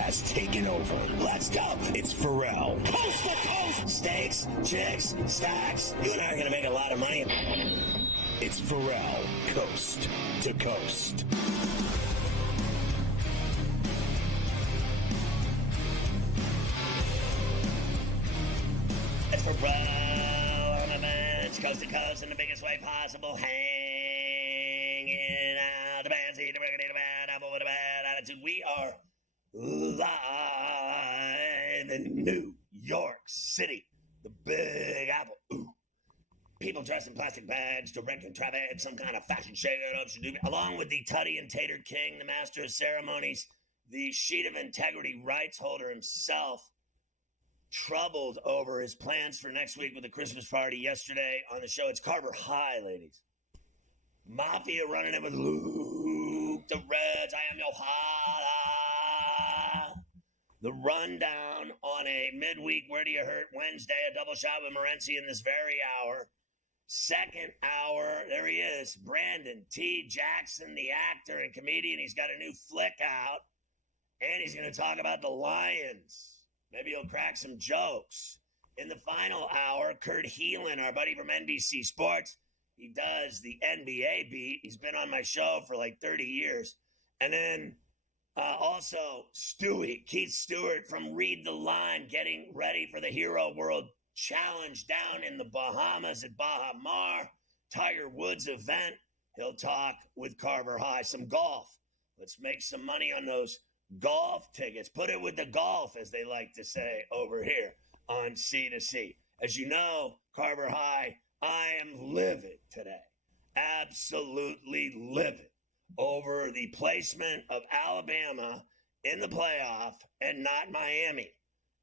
has taken over. Let's go. It's Ferrall. Coast to coast. Steaks, chicks, stacks. You and I are going to make a lot of money. It's Ferrall. Coast to coast. It's Ferrall on the bench. Coast to coast in the biggest way possible. Hanging out. The bad seat, the burgundy, the bad apple with a bad attitude. We are live in New York City, the Big Apple. Ooh. People dressed in plastic bags, directing traffic, some kind of fashion shake-up, along with the Tutty and Tater King, the master of ceremonies, the sheet of integrity rights holder himself, troubled over his plans for next week with the Christmas party yesterday on the show. It's Carver High, ladies. Mafia running in with Luke, the Reds, I am your father. The rundown on a midweek Where Do You Hurt Wednesday, a double shot with Morency in this very hour. Second hour, there he is, Brandon T. Jackson, the actor and comedian. He's got a new flick out, and he's going to talk about the Lions. Maybe he'll crack some jokes. In the final hour, Kurt Heelan, our buddy from NBC Sports, he does the NBA beat. He's been on my show for like 30 years. And then also Keith Stewart from Read the Line, getting ready for the Hero World Challenge down in the Bahamas at Baha Mar, Tiger Woods event. He'll talk with Carver High. Some golf. Let's make some money on those golf tickets. Put it with the golf, as they like to say over here on C2C. As you know, Carver High, I am livid today. Absolutely livid over the placement of Alabama in the playoff and not Miami.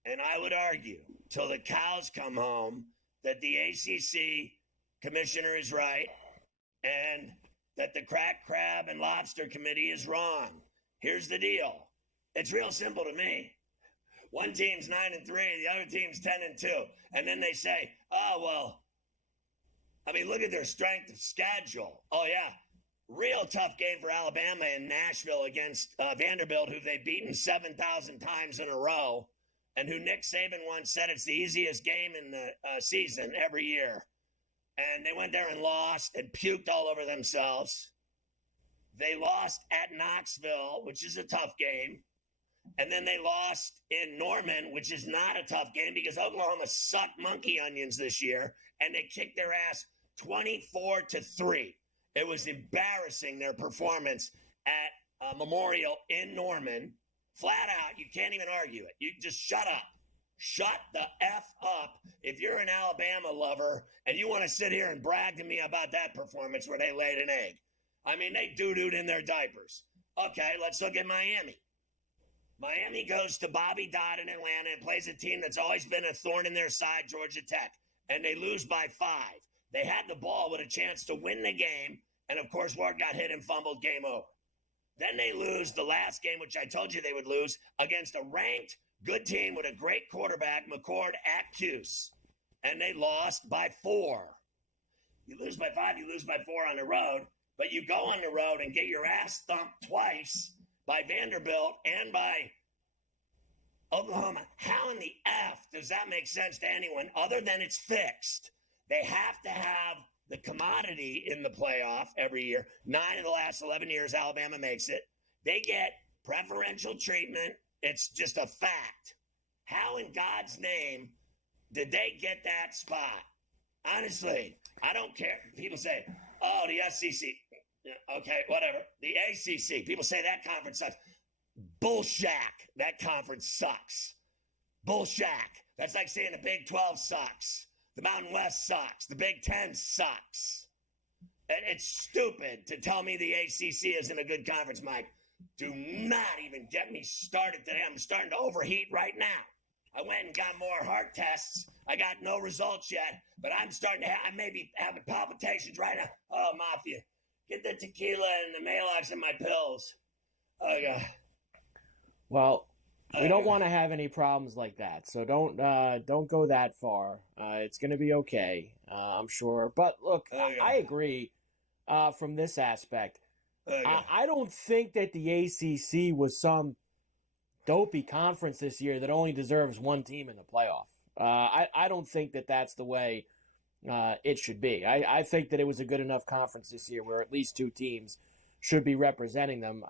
And I would argue, till the cows come home, that the ACC commissioner is right and that the crack crab and lobster committee is wrong. Here's the deal. It's real simple to me. One team's 9-3, the other team's 10-2. And then they say, oh, well, I mean, look at their strength of schedule. Oh, yeah. Real tough game for Alabama in Nashville against Vanderbilt, who they've beaten 7,000 times in a row, and who Nick Saban once said it's the easiest game in the season every year. And they went there and lost and puked all over themselves. They lost at Knoxville, which is a tough game. And then they lost in Norman, which is not a tough game because Oklahoma sucked monkey onions this year, and they kicked their ass 24-3. It was embarrassing, their performance at Memorial in Norman. Flat out, you can't even argue it. You just shut up. Shut the F up if you're an Alabama lover and you want to sit here and brag to me about that performance where they laid an egg. I mean, they doo-dooed in their diapers. Okay, let's look at Miami. Miami goes to Bobby Dodd in Atlanta and plays a team that's always been a thorn in their side, Georgia Tech, and they lose by 5. They had the ball with a chance to win the game, and of course, Ward got hit and fumbled, game over. Then they lose the last game, which I told you they would lose, against a ranked good team with a great quarterback, McCord at Cuse, and they lost by 4. You lose by 5, you lose by 4 on the road, but you go on the road and get your ass thumped twice by Vanderbilt and by Oklahoma. How in the F does that make sense to anyone other than it's fixed? They have to have the commodity in the playoff every year. 9 of the last 11 years, Alabama makes it. They get preferential treatment. It's just a fact. How in God's name did they get that spot? Honestly, I don't care. People say, oh, the SEC. Okay, whatever. The ACC. People say that conference sucks. Bullshack. That conference sucks. Bullshack. That's like saying the Big 12 sucks. The Mountain West sucks. The Big 10 sucks. And it's stupid to tell me the ACC isn't a good conference, Mike. Do not even get me started today. I'm starting to overheat right now. I went and got more heart tests. I got no results yet, but I'm starting to I may be having palpitations right now. Oh, Mafia. Get the tequila and the Maalox in my pills. Oh, God. Well, we don't want to have any problems like that, so don't go that far. It's going to be okay, I'm sure. But look, I agree from this aspect. I don't think that the ACC was some dopey conference this year that only deserves one team in the playoff. I don't think that that's the way it should be. I think that it was a good enough conference this year where at least two teams should be representing them.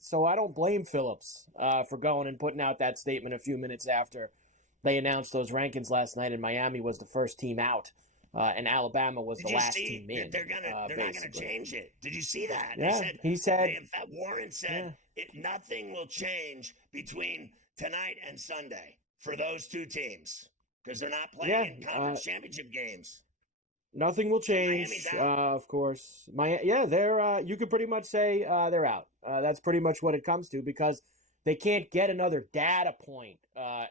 So I don't blame Phillips for going and putting out that statement a few minutes after they announced those rankings last night, and Miami was the first team out, and Alabama was the last team in. They're not going to change it. Did you see that? Yeah, he said. Warren said nothing will change between tonight and Sunday for those two teams because they're not playing in conference championship games. Nothing will change, of course. They're. You could pretty much say they're out. That's pretty much what it comes to because they can't get another data point,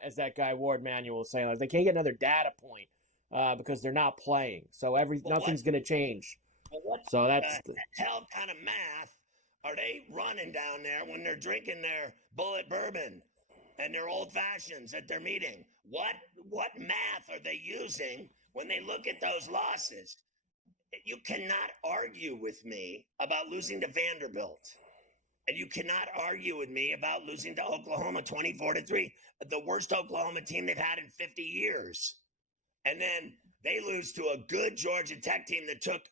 as that guy Ward Manuel was saying. They can't get another data point because they're not playing. So nothing's going to change. So that's the hell kind of math are they running down there when they're drinking their bullet bourbon and their old fashions at their meeting? What math are they using when they look at those losses? You cannot argue with me about losing to Vanderbilt. And you cannot argue with me about losing to Oklahoma 24-3, the worst Oklahoma team they've had in 50 years. And then they lose to a good Georgia Tech team that took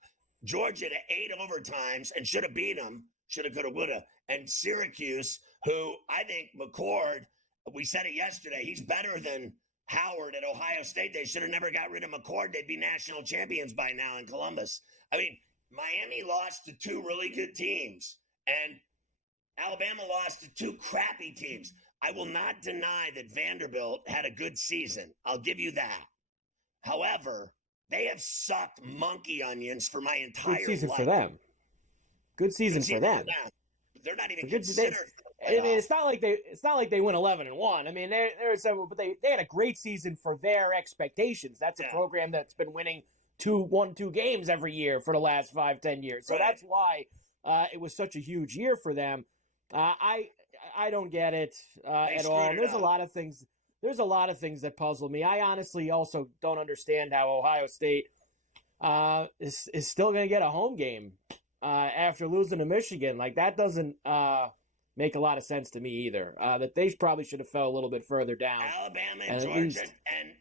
Georgia to 8 overtimes and should have beat them, shoulda, coulda, woulda. And Syracuse, who I think McCord, we said it yesterday, he's better than Howard at Ohio State. They should have never got rid of McCord. They'd be national champions by now in Columbus. I mean, Miami lost to two really good teams, and Alabama lost to two crappy teams. I will not deny that Vanderbilt had a good season. I'll give you that. However, they have sucked monkey onions for my entire life. Good season for them. Good season for them. They're not even considered. I mean, it's not like they win 11-1. I mean, but they had a great season for their expectations. That's a program that's been winning 2 games every year for the last 5-10 years. So that's why it was such a huge year for them. I don't get it at all. There's a lot of things. There's a lot of things that puzzle me. I honestly also don't understand how Ohio State is still going to get a home game after losing to Michigan. Like that doesn't make a lot of sense to me either. That they probably should have fell a little bit further down. Alabama and Georgia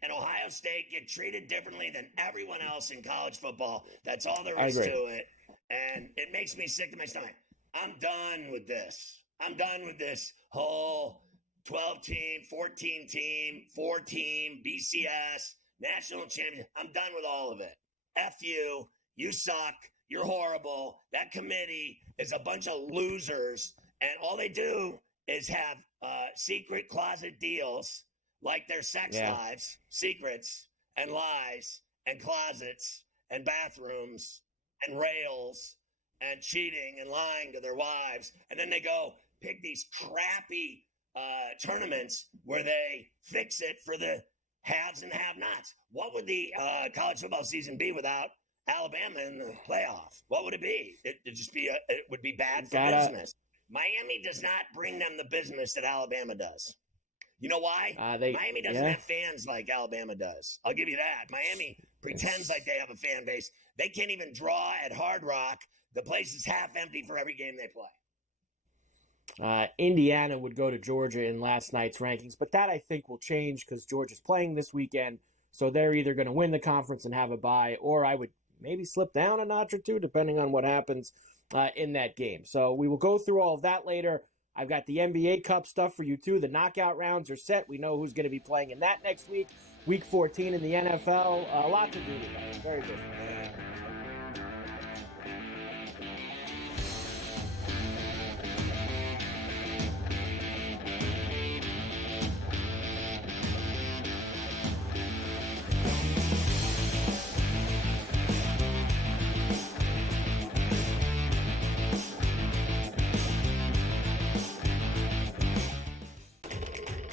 and Ohio State get treated differently than everyone else in college football. That's all there is to it. And it makes me sick to my stomach. I'm done with this. I'm done with this whole 12-team, 14-team, 4-team, BCS, national champion. I'm done with all of it. F you. You suck. You're horrible. That committee is a bunch of losers, and all they do is have secret closet deals like their sex lives, secrets and lies and closets and bathrooms and rails and cheating and lying to their wives. And then they go pick these crappy tournaments where they fix it for the haves and have-nots. What would the college football season be without Alabama in the playoff? What would it be? It would be bad for business. Miami does not bring them the business that Alabama does. You know why? Miami doesn't have fans like Alabama does. I'll give you that. Miami pretends like they have a fan base. They can't even draw at Hard Rock. The place is half empty for every game they play. Indiana would go to Georgia in last night's rankings, but that I think will change because Georgia's playing this weekend, so they're either going to win the conference and have a bye, or I would maybe slip down a notch or two depending on what happens in that game. So we will go through all of that later. I've got the NBA Cup stuff for you too. The knockout rounds are set. We know who's going to be playing in that next week. Week 14 in the NFL. A lot to do today. Very good.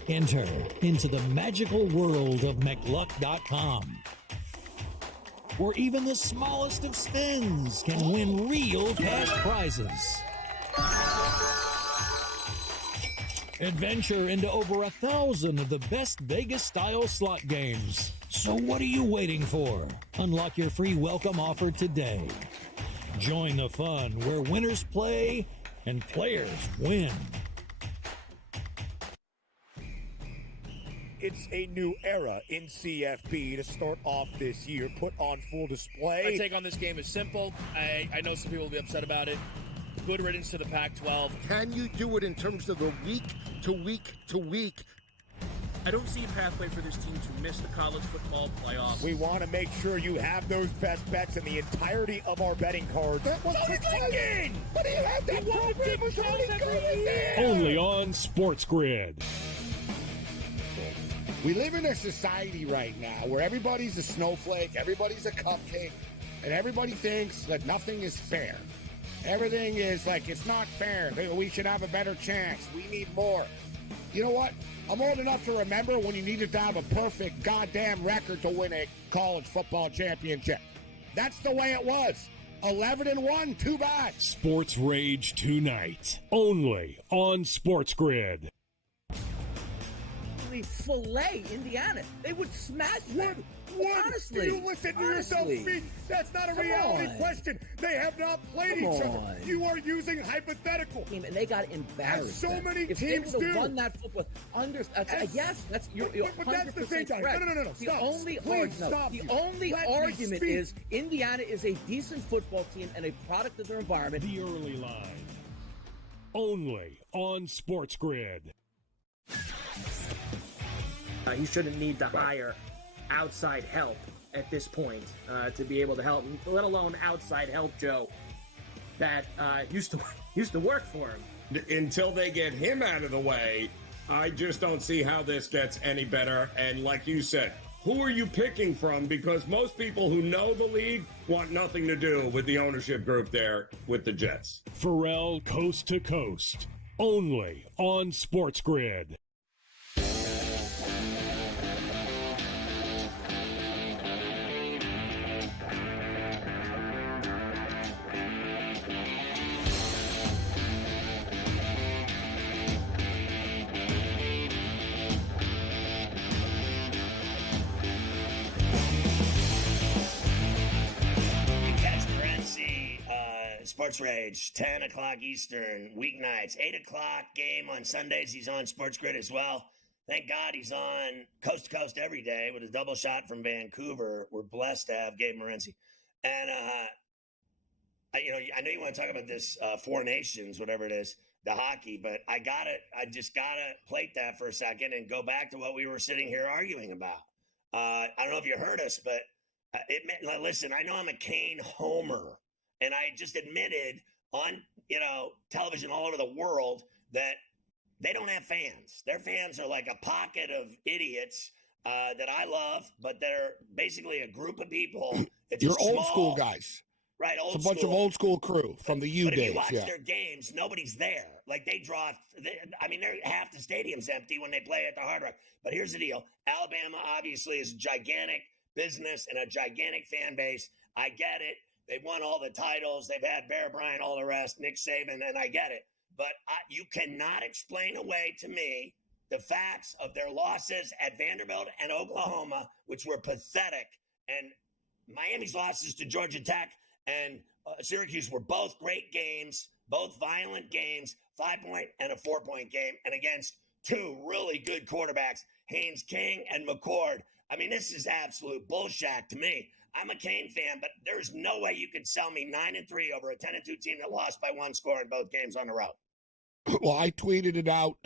Enter into the magical world of McLuck.com, where even the smallest of spins can win real cash prizes. Adventure into over 1,000 of the best Vegas-style slot games. So what are you waiting for? Unlock your free welcome offer today. Join the fun where winners play and players win. it's a new era in CFB to start off this year, put on full display. My take on this game is simple. I know some people will be upset about it. Good riddance to the Pac-12. Can you do it in terms of the week to week to week? I don't see a pathway for this team to miss the college football playoffs. We want to make sure you have those best bets in the entirety of our betting cards. That was clicking! But you have that program was already going there! Only on SportsGrid. We live in a society right now where everybody's a snowflake, everybody's a cupcake, and everybody thinks that nothing is fair. Everything is like, it's not fair. We should have a better chance. We need more. You know what? I'm old enough to remember when you needed to have a perfect goddamn record to win a college football championship. That's the way it was. 11-1, too bad. Sports Rage tonight, only on SportsGrid. Fillet Indiana. They would smash them. Honestly. Do you listen to yourself speak? That's not a reality question. They have not played each other. You are using hypothetical. And they got embarrassed. As so many if teams they would have do. won that football, yes, that's you're but that's the same 100% time. correct. No. The only argument is Indiana is a decent football team and a product of their environment. The early line, only on SportsGrid. He shouldn't need to hire outside help at this point to be able to help him, let alone outside help, Joe, that used to work for him. Until they get him out of the way, I just don't see how this gets any better. And like you said, who are you picking from? Because most people who know the league want nothing to do with the ownership group there with the Jets. Ferrall coast to coast, only on SportsGrid. Sports Rage, 10 o'clock Eastern, weeknights, 8 o'clock game on Sundays. He's on SportsGrid as well. Thank God he's on coast to coast every day with a double shot from Vancouver. We're blessed to have Gabe Morency. And, I know you want to talk about this Four Nations, whatever it is, the hockey, but I just got to plate that for a second and go back to what we were sitting here arguing about. I don't know if you heard us, but listen, I know I'm a Kane homer. And I just admitted on, television all over the world that they don't have fans. Their fans are like a pocket of idiots that I love, but they're basically a group of people. You're old school guys. Right, old school. It's a bunch of old school crew from the U days. If you watch their games, nobody's there. Like half the stadium's empty when they play at the Hard Rock. But here's the deal. Alabama obviously is a gigantic business and a gigantic fan base. I get it. They've won all the titles. They've had Bear Bryant, all the rest, Nick Saban, and I get it. But you cannot explain away to me the facts of their losses at Vanderbilt and Oklahoma, which were pathetic. And Miami's losses to Georgia Tech and Syracuse were both great games, both violent games, 5-point and a 4-point game, and against two really good quarterbacks, Haynes King and McCord. I mean, this is absolute bullshit to me. I'm a Kane fan, but there's no way you could sell me 9-3 over a 10-2 team that lost by one score in both games on the road. Well, I tweeted it out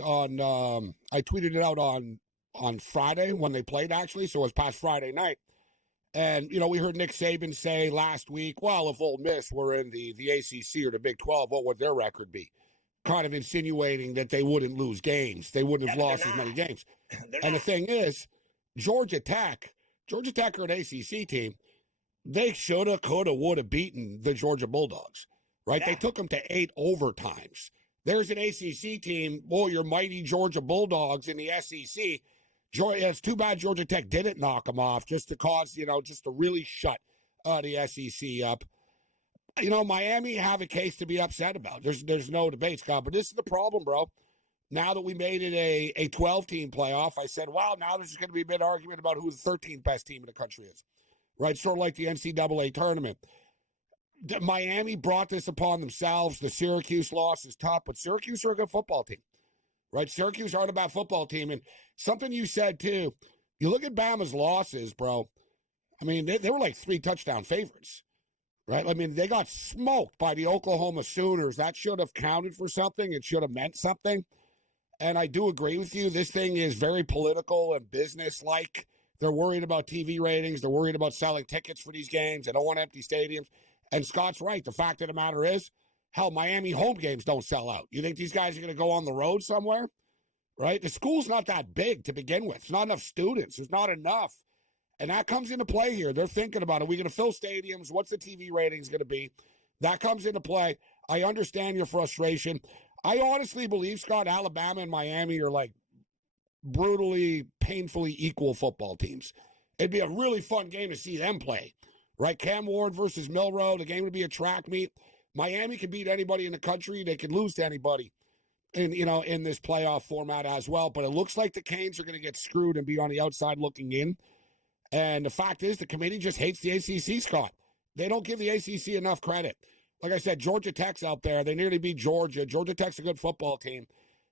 on Friday when they played, actually, so it was past Friday night. And, we heard Nick Saban say last week, well, if Ole Miss were in the ACC or the Big 12, what would their record be? Kind of insinuating that they wouldn't lose games. They wouldn't have lost as many games. And the thing is, Georgia Tech are an ACC team. They shoulda, coulda, woulda beaten the Georgia Bulldogs, right? Yeah. They took them to 8 overtimes. There's an ACC team, your mighty Georgia Bulldogs in the SEC. It's too bad Georgia Tech didn't knock them off just to cause, just to really shut the SEC up. Miami have a case to be upset about. There's no debate, Scott, but this is the problem, bro. Now that we made it a 12-team playoff, I said, wow, now there's going to be a big argument about who the 13th best team in the country is. Right, sort of like the NCAA tournament. Miami brought this upon themselves. The Syracuse loss is tough, but Syracuse are a good football team. right? Syracuse aren't a bad football team. And something you said, too, you look at Bama's losses, bro. I mean, they were like 3 touchdown favorites, right? I mean, they got smoked by the Oklahoma Sooners. That should have counted for something. It should have meant something. And I do agree with you. This thing is very political and business-like. They're worried about TV ratings. They're worried about selling tickets for these games. They don't want empty stadiums. And Scott's right. The fact of the matter is, hell, Miami home games don't sell out. You think these guys are going to go on the road somewhere? Right? The school's not that big to begin with. It's not enough students. There's not enough. And that comes into play here. They're thinking about, are we going to fill stadiums? What's the TV ratings going to be? That comes into play. I understand your frustration. I honestly believe, Scott, Alabama and Miami are like brutally, painfully equal football teams. It'd be a really fun game to see them play, right? Cam Ward versus Milroe. The game would be a track meet. Miami can beat anybody in the country. They can lose to anybody in this playoff format as well. But it looks like the Canes are going to get screwed and be on the outside looking in. And the fact is, the committee just hates the ACC, Scott. They don't give the ACC enough credit. Like I said, Georgia Tech's out there. They nearly beat Georgia. Georgia Tech's a good football team.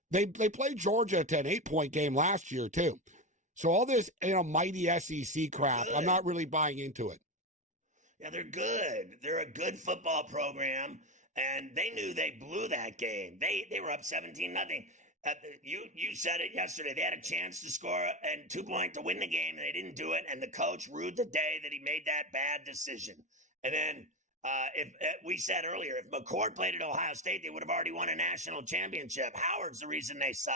They played Georgia to an 8-point game last year, too. So all this, mighty SEC crap, I'm not really buying into it. Yeah, they're good. They're a good football program, and they knew they blew that game. They were up 17-0. You said it yesterday. They had a chance to score and 2 points to win the game, and they didn't do it, and the coach rued the day that he made that bad decision. And then if we said earlier, if McCord played at Ohio State, they would have already won a national championship. Howard's the reason they suck.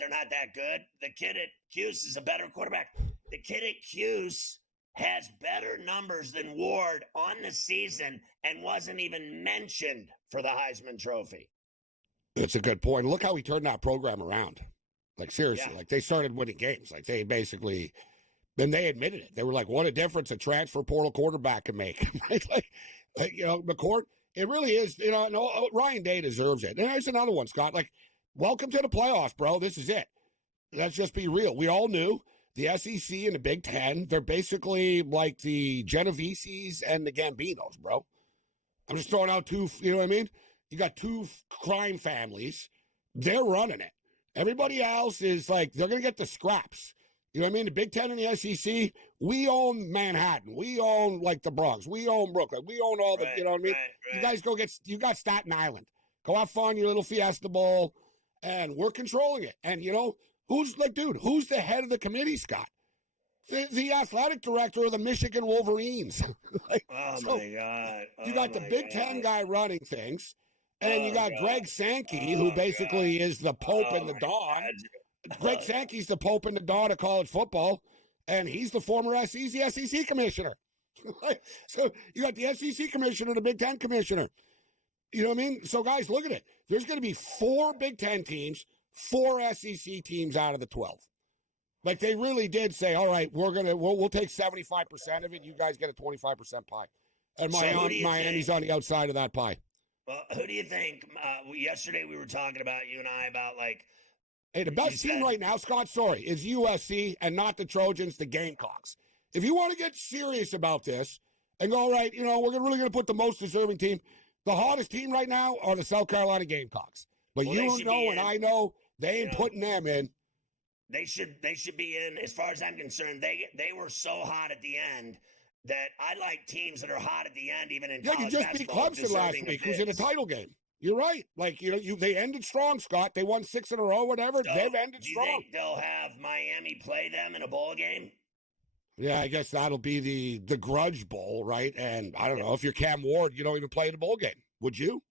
They're not that good. The kid at Cuse is a better quarterback. The kid at Cuse has better numbers than Ward on the season and wasn't even mentioned for the Heisman Trophy. It's a good point. Look how he turned that program around. Like, seriously, like they started winning games. Like they basically, then they admitted it. They were like, what a difference a transfer portal quarterback can make. McCord, it really is, Ryan Day deserves it. And there's another one, Scott. Like, welcome to the playoffs, bro. This is it. Let's just be real. We all knew the SEC and the Big Ten, they're basically like the Genoveses and the Gambinos, bro. I'm just throwing out two, you know what I mean? You got 2 crime families. They're running it. Everybody else is like, they're going to get the scraps. You know what I mean? The Big Ten and the SEC, we own Manhattan. We own, like, the Bronx. We own Brooklyn. We own all the, you know what I mean? Right. You guys go you got Staten Island. Go have fun, your little Fiesta Bowl, and we're controlling it. And, who's the head of the committee, Scott? The athletic director of the Michigan Wolverines. My God. You got the Big Ten guy running things. And you got Greg Sankey, who basically is the Pope and the Dawn. Greg Sankey's the Pope and the Dawn of college football, and he's the former SEC commissioner. So you got the SEC commissioner, the Big Ten commissioner. You know what I mean? So, guys, look at it. There's going to be 4 Big Ten teams, 4 SEC teams out of the 12. Like, they really did say, all right, we'll take 75% of it. You guys get a 25% pie. And Miami's on the outside of that pie. Well, who do you think? Yesterday we were talking about, you and I, about like. Hey, the best team right now, Scott, is USC and not the Trojans, the Gamecocks. If you want to get serious about this and go, all right, we're really going to put the most deserving team, the hottest team right now are the South Carolina Gamecocks. But you know and I know they ain't putting them in. They should be in. As far as I'm concerned, they were so hot at the end that I like teams that are hot at the end, even in college basketball. You just beat Clemson last week, who's in a title game. You're right. Like, they ended strong, Scott. They won 6 in a row, whatever. So, they've ended strong. Do you think they'll have Miami play them in a bowl game? Yeah, I guess that'll be the Grudge Bowl, right? And I don't know, if you're Cam Ward, you don't even play in a bowl game. Would you?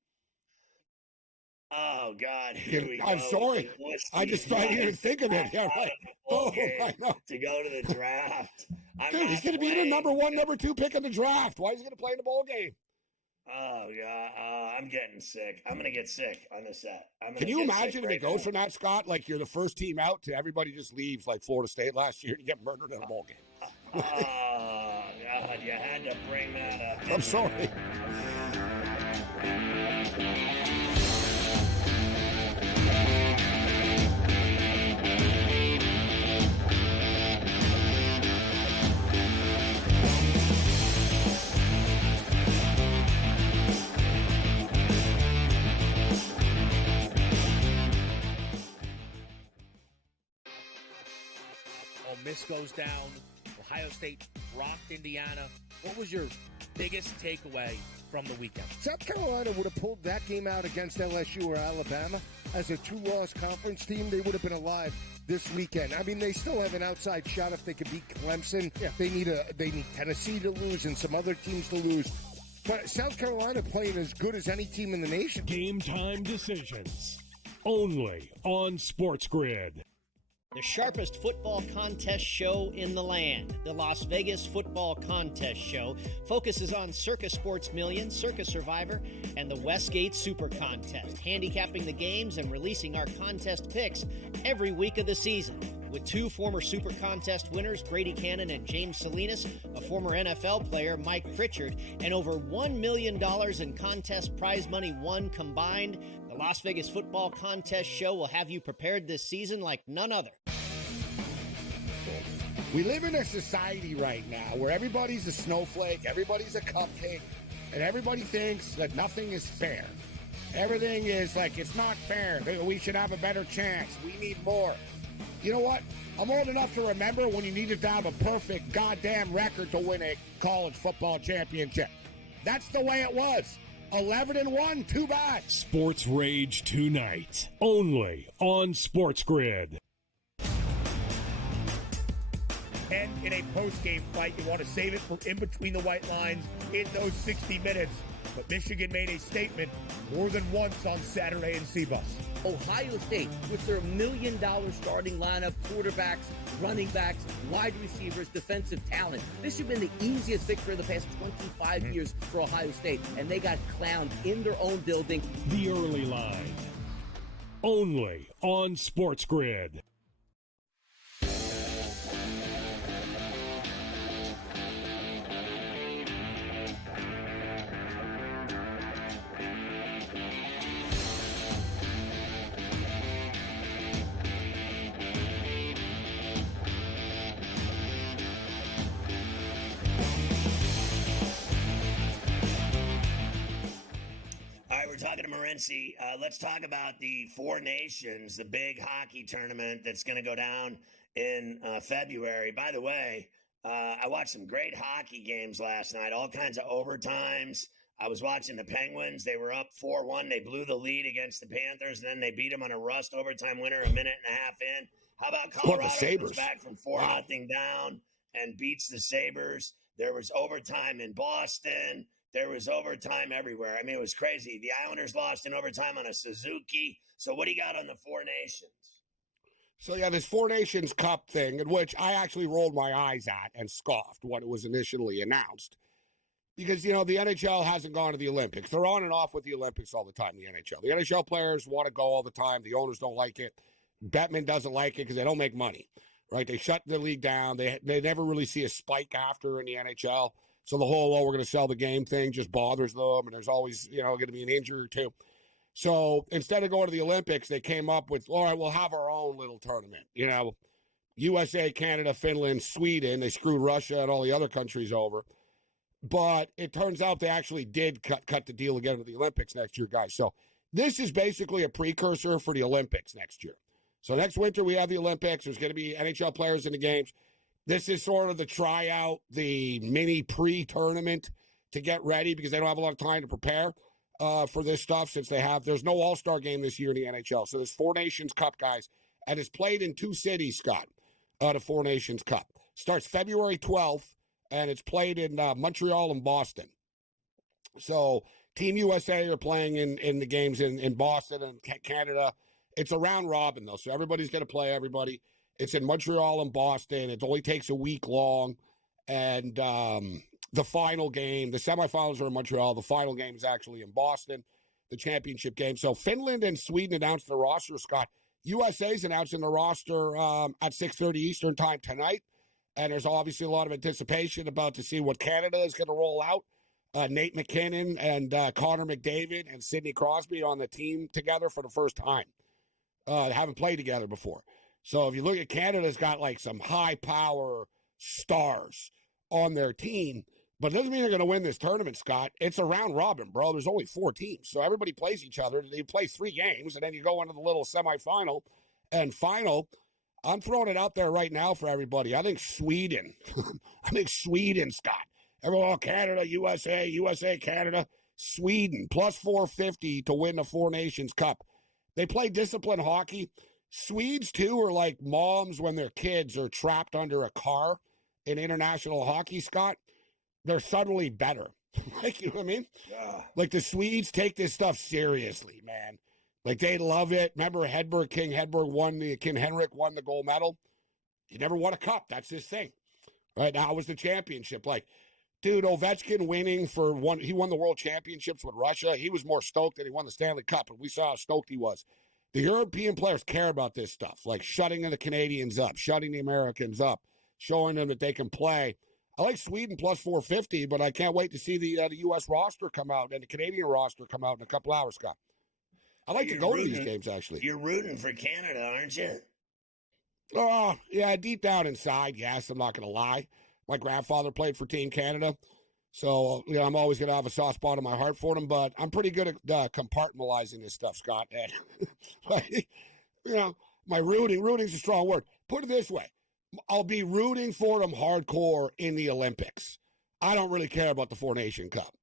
Oh, God. I'm sorry. I just thought you didn't think of it. Yeah, right. I know. To go to the draft. Dude, he's going to be the number 1, number 2 pick in the draft. Why is he going to play in the bowl game? Oh, God. I'm getting sick. I'm going to get sick on the set. Can you imagine if it goes from that, Scott? Like, you're the first team out to everybody just leaves, like Florida State last year, to get murdered in a bowl game. Oh, God. You had to bring that up. I'm sorry. Ole Miss goes down. Ohio State rocked Indiana. What was your biggest takeaway from the weekend? South Carolina would have pulled that game out against LSU or Alabama as a two-loss conference team. They would have been alive this weekend. I mean, they still have an outside shot if they could beat Clemson. Yeah. They need Tennessee to lose and some other teams to lose. But South Carolina playing as good as any team in the nation. Game time decisions. Only on SportsGrid. The sharpest football contest show in the land, the Las Vegas Football Contest Show, focuses on Circus Sports Million, Circus Survivor, and the Westgate Super Contest, handicapping the games and releasing our contest picks every week of the season. With two former Super Contest winners, Brady Cannon and James Salinas, a former NFL player, Mike Pritchard, and over $1 million in contest prize money won combined, the Las Vegas Football Contest Show will have you prepared this season like none other. We live in a society right now where everybody's a snowflake, everybody's a cupcake, and everybody thinks that nothing is fair. Everything is like, it's not fair. We should have a better chance. We need more. You know what? I'm old enough to remember when you needed to have a perfect goddamn record to win a college football championship. That's the way it was. 11-1, too bad. Sports Rage tonight, only on SportsGrid. And in a post-game fight, you want to save it for in between the white lines in those 60 minutes. But Michigan made a statement more than once on Saturday in Seabus. Ohio State, with their $1 million starting lineup, quarterbacks, running backs, wide receivers, defensive talent. This should have been the easiest victory of the past 25 years for Ohio State, and they got clowned in their own building. The early line, only on SportsGrid. Talking to Morency, let's talk about the Four Nations, the big hockey tournament that's going to go down in February. By the way, I watched some great hockey games last night, all kinds of overtimes. I was watching the Penguins. They were up 4-1. They blew the lead against the Panthers, and then they beat them on a rust overtime winner a minute and a half in. How about Colorado comes back from 4-0 down and beats the Sabres? There was overtime in Boston. There was overtime everywhere. I mean, it was crazy. The Islanders lost in overtime on a Suzuki. So what do you got on the Four Nations? So, yeah, this Four Nations Cup thing, in which I actually rolled my eyes at and scoffed when it was initially announced. Because, you know, the NHL hasn't gone to the Olympics. They're on and off with the Olympics all the time, the NHL. The NHL players want to go all the time. The owners don't like it. Bettman doesn't like it because they don't make money, right? They shut the league down. They never really see a spike after in the NHL. So the whole, we're going to sell the game thing just bothers them. And there's always, you know, going to be an injury or two. So instead of going to the Olympics, they came up with, all right, we'll have our own little tournament. You know, USA, Canada, Finland, Sweden. They screwed Russia and all the other countries over. But it turns out they actually did cut the deal again with the Olympics next year, guys. So this is basically a precursor for the Olympics next year. So next winter we have the Olympics. There's going to be NHL players in the games. This is sort of the tryout, the mini pre-tournament to get ready because they don't have a lot of time to prepare for this stuff since there's no All-Star game this year in the NHL. So there's Four Nations Cup, guys, and it's played in two cities, Scott, the Four Nations Cup. Starts February 12th. And it's played in Montreal and Boston. So Team USA are playing in the games in Boston and Canada. It's a round robin, though, so everybody's going to play everybody. It's in Montreal and Boston. It only takes a week long. And the final game, the semifinals are in Montreal. The final game is actually in Boston, the championship game. So Finland and Sweden announced the roster, Scott. USA's announcing the roster at 6:30 Eastern time tonight. And there's obviously a lot of anticipation about to see what Canada is going to roll out. Nate McKinnon and Connor McDavid and Sidney Crosby on the team together for the first time. They haven't played together before. So if you look at Canada's got like some high-power stars on their team. But it doesn't mean they're going to win this tournament, Scott. It's a round robin, bro. There's only 4 teams. So everybody plays each other. You play 3 games, and then you go into the little semifinal and final. I'm throwing it out there right now for everybody. I think Sweden. Scott. Everyone, Canada, USA, Canada. Sweden, plus 450 to win the Four Nations Cup. They play disciplined hockey. Swedes, too, are like moms when their kids are trapped under a car in international hockey, Scott. They're subtly better. Like, you know what I mean? Yeah. Like, the Swedes take this stuff seriously, man. Like, they love it. Remember, King Hedberg won the gold medal. He never won a cup. That's his thing. Right now it was the championship. Like, dude, Ovechkin winning he won the world championships with Russia. He was more stoked that he won the Stanley Cup, and we saw how stoked he was. The European players care about this stuff, like shutting the Canadians up, shutting the Americans up, showing them that they can play. I like Sweden plus 450, but I can't wait to see the U.S. roster come out and the Canadian roster come out in a couple hours, Scott. I like to go to these games, actually. You're rooting for Canada, aren't you? Oh, yeah, deep down inside, yes, I'm not going to lie. My grandfather played for Team Canada, so I'm always going to have a soft spot in my heart for them, but I'm pretty good at compartmentalizing this stuff, Scott. And, my rooting's a strong word. Put it this way. I'll be rooting for them hardcore in the Olympics. I don't really care about the Four Nation Cup.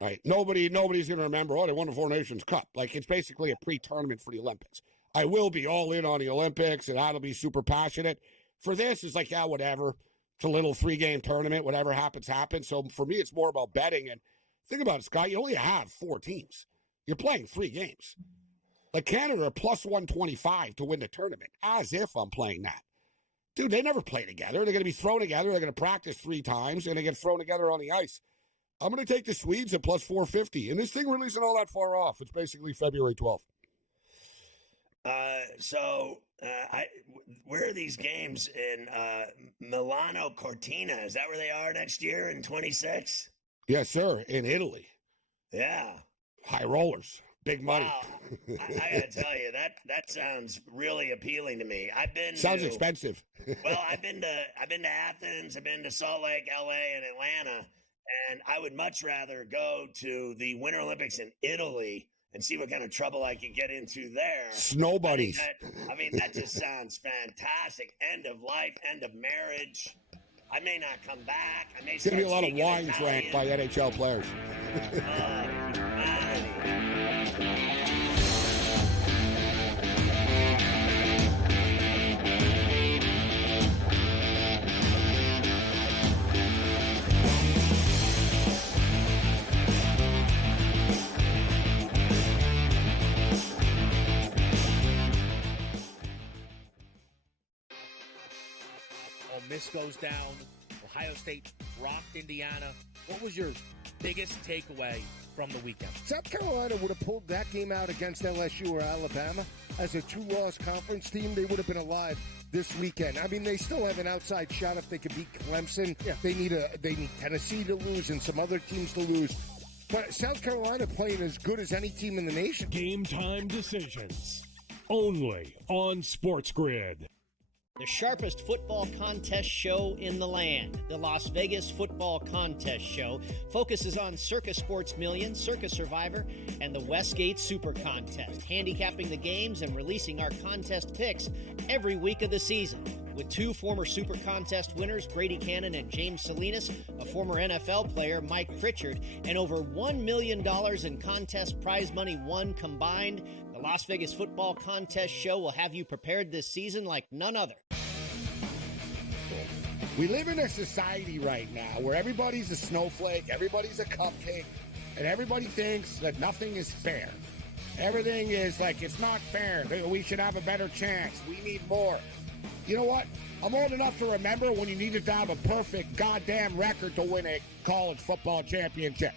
Right? Nobody's going to remember, they won the Four Nations Cup. Like, it's basically a pre-tournament for the Olympics. I will be all in on the Olympics, and I'll be super passionate. For this, it's like, yeah, whatever. It's a little 3-game tournament. Whatever happens, happens. So for me, it's more about betting. And think about it, Scott. You only have 4 teams. You're playing 3 games. Like, Canada are plus 125 to win the tournament, as if I'm playing that. Dude, they never play together. They're going to be thrown together. They're going to practice 3 times, and they get thrown together on the ice. I'm going to take the Swedes at plus 450. And this thing really isn't all that far off. It's basically February 12th. Where are these games in Milano Cortina? Is that where they are next year in 26? Yes, sir. In Italy. Yeah. High rollers. Big money. Wow. I got to tell you, that sounds really appealing to me. Sounds expensive. Well, I've been to Athens, I've been to Salt Lake, LA, and Atlanta, and I would much rather go to the Winter Olympics in Italy and see what kind of trouble I can get into there. Snow buddies. That just sounds fantastic. End of life, end of marriage. I may not come back. It's going to be a lot of wine drank by NHL players. Miss goes down. Ohio State rocked Indiana. What was your biggest takeaway from the weekend? South Carolina would have pulled that game out against LSU or Alabama. As a 2-loss conference team, they would have been alive this weekend. I mean, they still have an outside shot if they could beat Clemson. Yeah. They need Tennessee to lose and some other teams to lose. But South Carolina playing as good as any team in the nation. Game time decisions. Only on SportsGrid. The sharpest football contest show in the land, the Las Vegas Football Contest Show, focuses on Circus Sports Million, Circus Survivor, and the Westgate Super Contest, handicapping the games and releasing our contest picks every week of the season. With 2 former Super Contest winners, Brady Cannon and James Salinas, a former NFL player, Mike Pritchard, and over $1 million in contest prize money won combined, the Las Vegas Football Contest Show will have you prepared this season like none other. We live in a society right now where everybody's a snowflake, everybody's a cupcake, and everybody thinks that nothing is fair. Everything is like, it's not fair. We should have a better chance. We need more. You know what? I'm old enough to remember when you needed to have a perfect goddamn record to win a college football championship.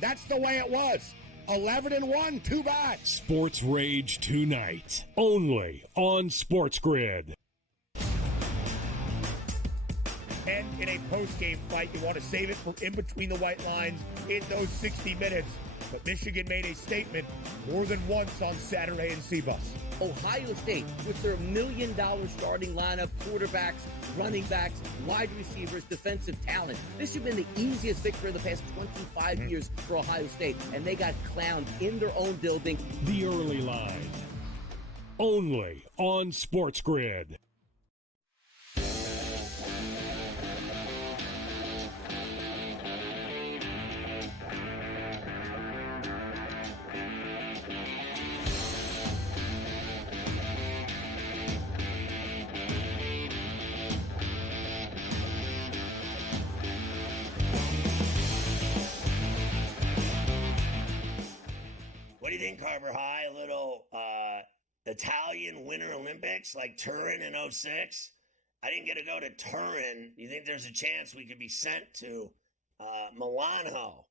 That's the way it was. 11-1, too bad. Sports Rage tonight, only on SportsGrid. And in a post-game fight, you want to save it for in between the white lines in those 60 minutes. But Michigan made a statement more than once on Saturday in Cbus. Ohio State, with their $1 million starting lineup, quarterbacks, running backs, wide receivers, defensive talent. This should have been the easiest victory of the past 25 years for Ohio State, and they got clowned in their own building. The early line, only on SportsGrid. Carver High, a little Italian Winter Olympics like Turin in 06. I didn't get to go to Turin. You think there's a chance we could be sent to Milano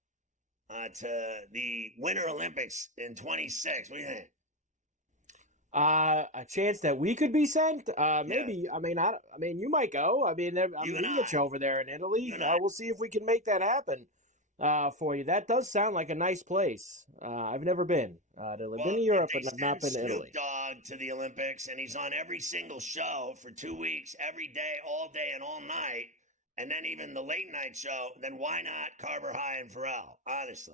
to the Winter Olympics in 26? What do you think? A chance that we could be sent? Maybe. Yeah. I mean, you might go. I mean, we can get you over there in Italy. We'll see if we can make that happen for you. That does sound like a nice place. I've never been. I've been to Europe, but I've not been to Italy. Snoop Dogg to the Olympics, and he's on every single show for 2 weeks, every day, all day, and all night, and then even the late night show. Then why not Carver High and Ferrall? Honestly.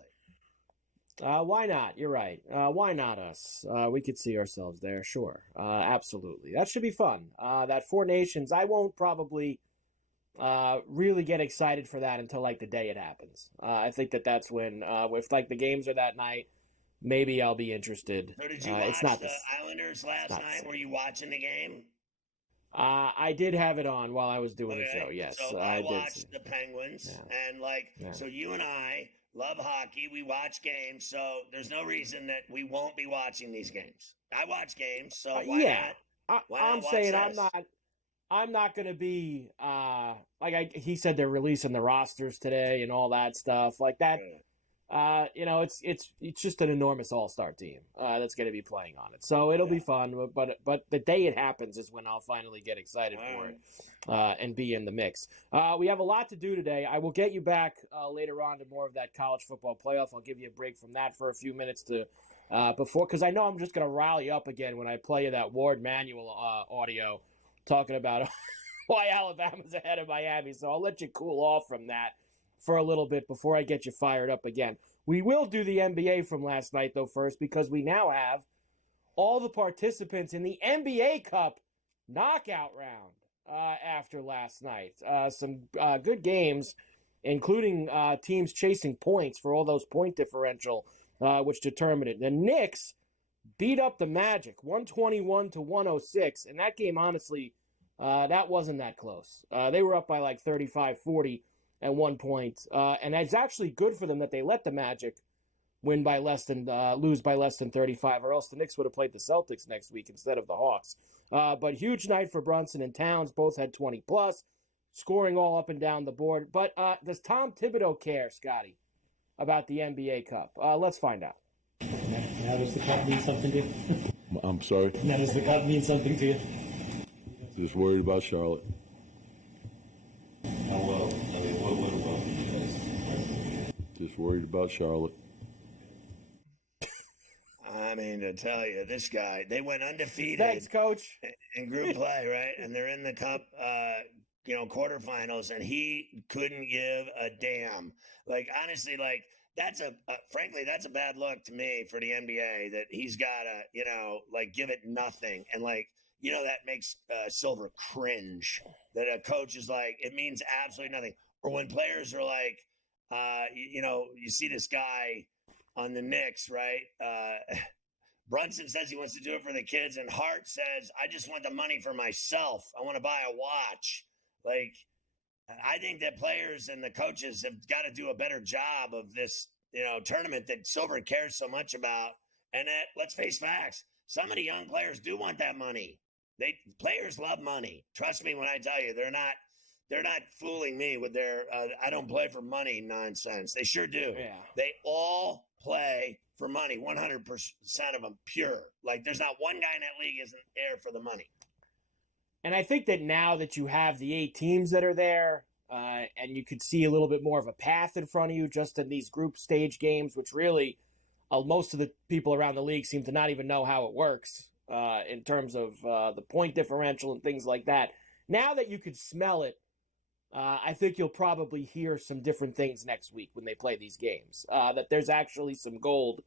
Why not? You're right. Why not us? We could see ourselves there, sure. Absolutely. That should be fun. That Four Nations, I won't probably really get excited for that until, like, the day it happens. I think that's when, if, like, the games are that night, maybe I'll be interested. So did you watch the Islanders last night? Were you watching the game? I did have it on while I was doing the show, yes. So I watched the Penguins, and, so you and I love hockey. We watch games, so there's no reason that we won't be watching these games. I watch games, so why not? I'm saying I'm not going to be he said they're releasing the rosters today and all that stuff like that. It's just an enormous all-star team that's going to be playing on it, so it'll be fun. But the day it happens is when I'll finally get excited for it and be in the mix. We have a lot to do today. I will get you back later on to more of that college football playoff. I'll give you a break from that for a few minutes because I know I'm just going to rile you up again when I play you that Ward Manuel audio talking about why Alabama's ahead of Miami. So I'll let you cool off from that for a little bit before I get you fired up again. We will do the NBA from last night, though, first, because we now have all the participants in the NBA Cup knockout round after last night. Some good games, including teams chasing points for all those point differential, which determined it. The Knicks beat up the Magic, 121-106, and that game, honestly, that wasn't that close. They were up by like 35-40 at one point, and it's actually good for them that they let the Magic lose by less than 35, or else the Knicks would have played the Celtics next week instead of the Hawks. But huge night for Brunson and Towns. Both had 20-plus, scoring all up and down the board. But does Tom Thibodeau care, Scotty, about the NBA Cup? Let's find out. Now does the cup mean something to you? I'm sorry? Now does the cup mean something to you? Just worried about Charlotte. How well? I mean, what well do you guys? Just worried about Charlotte. I mean, to tell you, this guy, they went undefeated. Thanks, Coach. In group play, right? And they're in the Cup, quarterfinals, and he couldn't give a damn. Like, honestly, like, that's frankly, that's a bad look to me for the NBA that he's got to, give it nothing. And, that makes Silver cringe that a coach is like, it means absolutely nothing. Or when players are like, you see this guy on the Knicks, right? Brunson says he wants to do it for the kids, and Hart says, I just want the money for myself. I want to buy a watch. Like, I think that players and the coaches have got to do a better job of this, tournament that Silver cares so much about. And that, let's face facts, some of the young players do want that money. Players love money. Trust me when I tell you, they're not fooling me with their I don't play for money nonsense. They sure do. Yeah. They all play for money, 100% of them pure. Like, there's not one guy in that league isn't there for the money. And I think that now that you have the 8 teams that are there, and you could see a little bit more of a path in front of you just in these group stage games, which really most of the people around the league seem to not even know how it works in terms of the point differential and things like that. Now that you could smell it, I think you'll probably hear some different things next week when they play these games, that there's actually some gold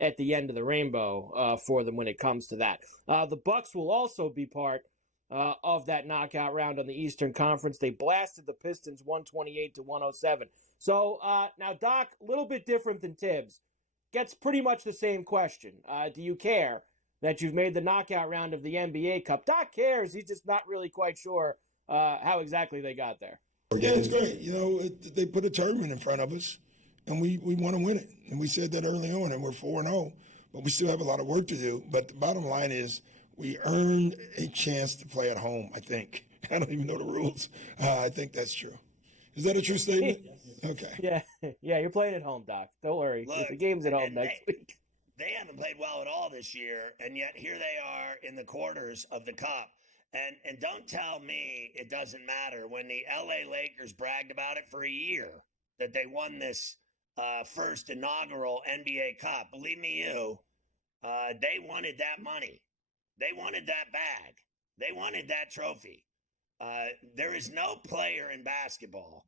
at the end of the rainbow for them when it comes to that. The Bucks will also be part of that knockout round on the Eastern Conference. They blasted the Pistons 128-107. So now, Doc, a little bit different than Tibbs, gets pretty much the same question. Do you care that you've made the knockout round of the NBA Cup? Doc cares. He's just not really quite sure how exactly they got there. Yeah, it's great. They put a tournament in front of us, and we want to win it. And we said that early on, and we're 4-0. but we still have a lot of work to do. But the bottom line is we earned a chance to play at home, I think. I don't even know the rules. I think that's true. Is that a true statement? Okay. Yeah, you're playing at home, Doc. Don't worry. Look, the game's at home next week. They haven't played well at all this year, and yet here they are in the quarters of the Cup. And don't tell me it doesn't matter when the LA Lakers bragged about it for a year that they won this first inaugural NBA Cup. Believe me, they wanted that money. They wanted that bag. They wanted that trophy. There is no player in basketball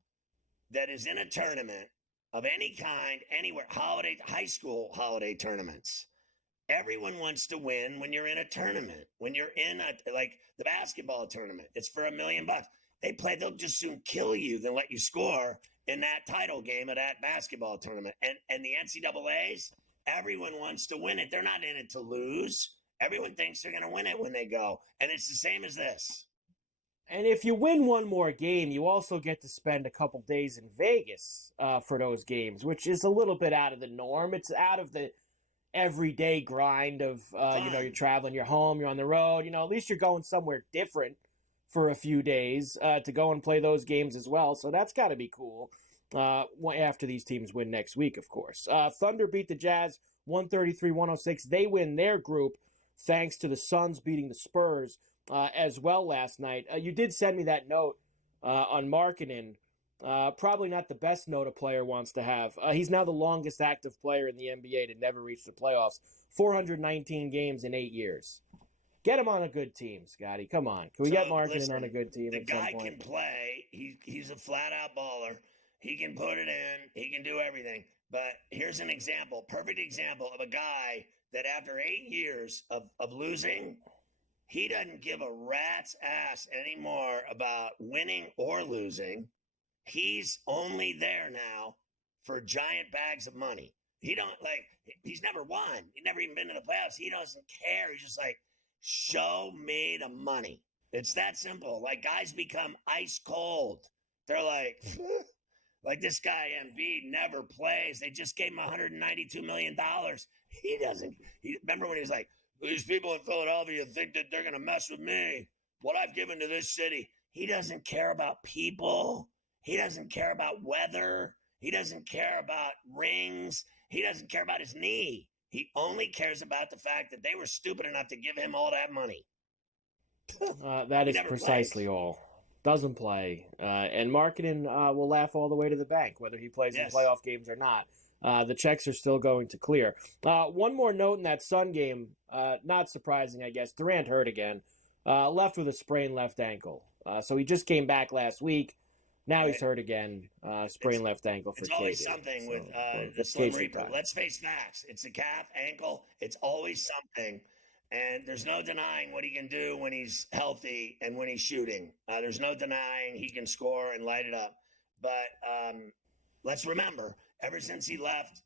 that is in a tournament of any kind, anywhere, high school holiday tournaments. Everyone wants to win when you're in a tournament. When you're in like the basketball tournament, it's for $1 million. They'll just soon kill you than let you score in that title game of that basketball tournament. And the NCAAs, everyone wants to win it. They're not in it to lose. Everyone thinks they're going to win it when they go. And it's the same as this. And if you win one more game, you also get to spend a couple days in Vegas for those games, which is a little bit out of the norm. It's out of the everyday grind of, you're traveling, you're home, you're on the road. At least you're going somewhere different for a few days to go and play those games as well. So that's got to be cool after these teams win next week, of course. Thunder beat the Jazz 133-106. They win their group thanks to the Suns beating the Spurs as well last night. You did send me that note on Markkanen. Probably not the best note a player wants to have. He's now the longest active player in the NBA to never reach the playoffs. 419 games in 8 years. Get him on a good team, Scotty. Come on. Can we get Markkanen on a good team the at some guy point? can play. He's a flat-out baller. He can put it in. He can do everything. But here's an example, perfect example of a guy that after 8 years of losing, he doesn't give a rat's ass anymore about winning or losing. He's only there now for giant bags of money. He's never won. He's never even been to the playoffs. He doesn't care. He's just like, show me the money. It's that simple. Like, guys become ice cold. They're like this guy Embiid never plays. They just gave him $192 million. Remember when he was like, these people in Philadelphia think that they're going to mess with me. What I've given to this city. He doesn't care about people. He doesn't care about weather. He doesn't care about rings. He doesn't care about his knee. He only cares about the fact that they were stupid enough to give him all that money. That is precisely all. Doesn't play. And Markkanen will laugh all the way to the bank, whether he plays in playoff games or not. The checks are still going to clear. One more note in that Sun game, not surprising, I guess. Durant hurt again. Left with a sprained left ankle. So he just came back last week. Now he's hurt again. Sprained left ankle for KD. It's always something with the Slim Reaper. Let's face facts. It's a calf, ankle. It's always something. And there's no denying what he can do when he's healthy and when he's shooting. There's no denying he can score and light it up. But let's remember, ever since he left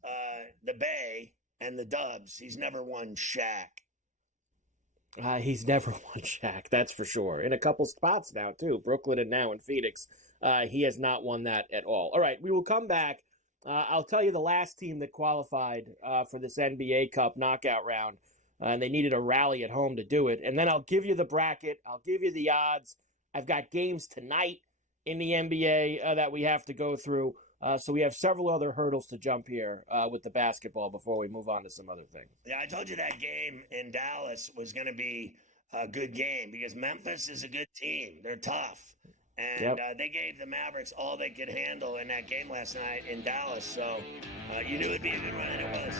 the Bay and the Dubs, he's never won Shaq. He's never won Shaq, that's for sure. In a couple spots now, too. Brooklyn and now in Phoenix. He has not won that at all. All right, we will come back. I'll tell you the last team that qualified for this NBA Cup knockout round. And they needed a rally at home to do it. And then I'll give you the bracket. I'll give you the odds. I've got games tonight in the NBA that we have to go through. So we have several other hurdles to jump here with the basketball before we move on to some other things. Yeah, I told you that game in Dallas was going to be a good game because Memphis is a good team. They're tough. And they gave the Mavericks all they could handle in that game last night in Dallas. So you knew it would be a good one, and it was.